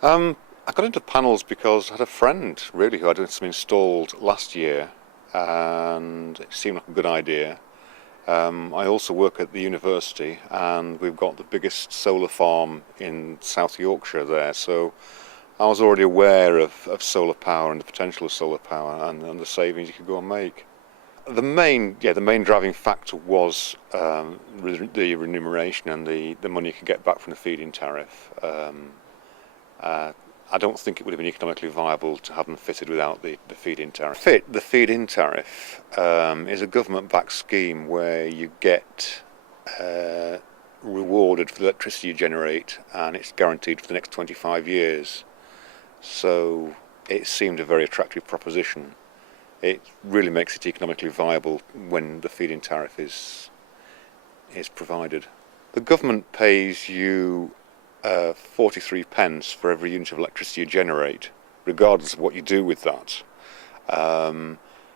I got into panels because I had a friend really who had some installed last year and it seemed like a good idea. I also work at the university and we've got the biggest solar farm in South Yorkshire there, so I was already aware of solar power and the potential of solar power and the savings you could go and make. The main driving factor was the remuneration and the money you could get back from the feed-in tariff. I don't think it would have been economically viable to have them fitted without the feed-in tariff. The feed-in tariff is a government-backed scheme where you get rewarded for the electricity you generate, and it's guaranteed for the next 25 years. So it seemed a very attractive proposition. It really makes it economically viable when the feed-in tariff is provided. The government pays you 43 pence for every unit of electricity you generate, regardless of what you do with that.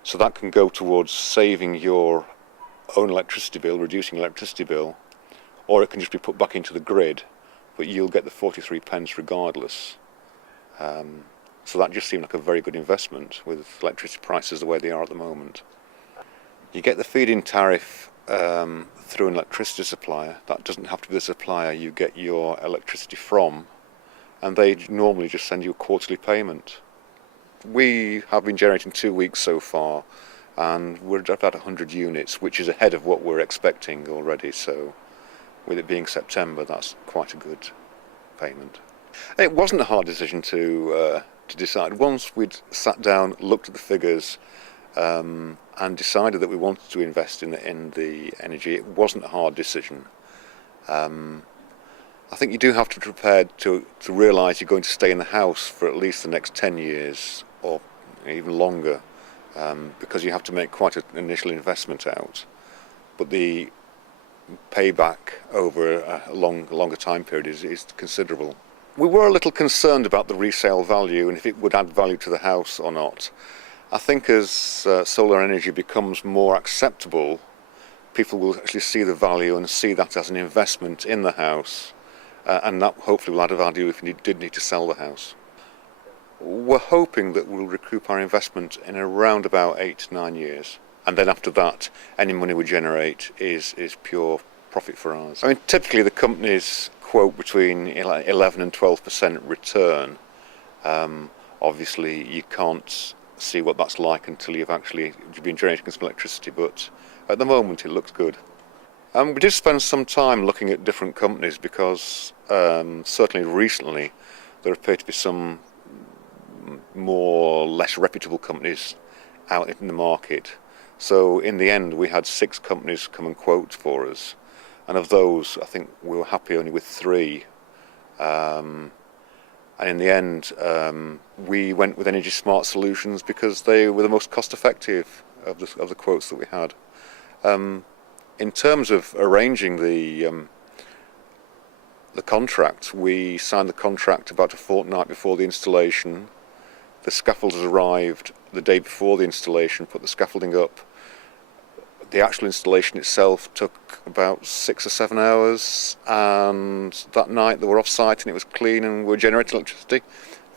So that can go towards saving your own electricity bill, reducing your electricity bill, or it can just be put back into the grid, but you'll get the 43 pence regardless. So that just seemed like a very good investment with electricity prices the way they are at the moment. You get the feed-in tariff through an electricity supplier. That doesn't have to be the supplier you get your electricity from, and they normally just send you a quarterly payment. We have been generating 2 weeks so far, and we're at about 100 units, which is ahead of what we're expecting already, so with it being September, that's quite a good payment. It wasn't a hard decision to decide. Once we'd sat down, looked at the figures, and decided that we wanted to invest in the energy, it wasn't a hard decision. I think you do have to be prepared to realise you're going to stay in the house for at least the next 10 years or even longer, because you have to make quite an initial investment out. But the payback over a longer time period is considerable. We were a little concerned about the resale value and if it would add value to the house or not. I think as solar energy becomes more acceptable, people will actually see the value and see that as an investment in the house, and that hopefully will add a value if you did need to sell the house. We're hoping that we'll recoup our investment in around about 8 to 9 years, and then after that any money we generate is pure profit for us. I mean, typically the companies quote between 11 and 12% return. Obviously you can't see what that's like until you've been generating some electricity, but at the moment it looks good. We did spend some time looking at different companies because certainly recently there appear to be some more or less reputable companies out in the market. So in the end we had 6 companies come and quote for us, and of those I think we were happy only with 3. And in the end, we went with Energy Smart Solutions because they were the most cost-effective of the quotes that we had. In terms of arranging the contract, we signed the contract about a fortnight before the installation. The scaffolders arrived the day before the installation, put the scaffolding up. The actual installation itself took about 6 or 7 hours, and that night they were off site and it was clean and we were generating electricity.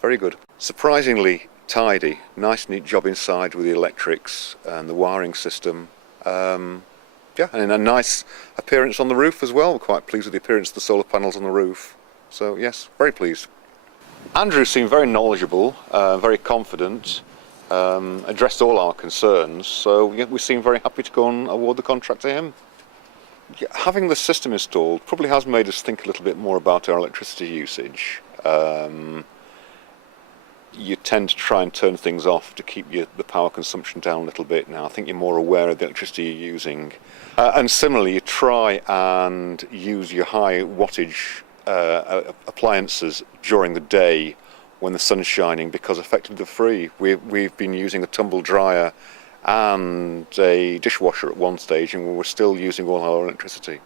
Very good. Surprisingly tidy, nice neat job inside with the electrics and the wiring system. Yeah, and a nice appearance on the roof as well. We're quite pleased with the appearance of the solar panels on the roof. So yes, very pleased. Andrew seemed very knowledgeable, very confident. Addressed all our concerns, so yeah, we seem very happy to go and award the contract to him. Yeah, having the system installed probably has made us think a little bit more about our electricity usage. You tend to try and turn things off to keep the power consumption down a little bit now. I think you're more aware of the electricity you're using. And similarly, you try and use your high wattage appliances during the day when the sun's shining, because effectively they're free. We've been using a tumble dryer and a dishwasher at one stage and we were still using all our electricity.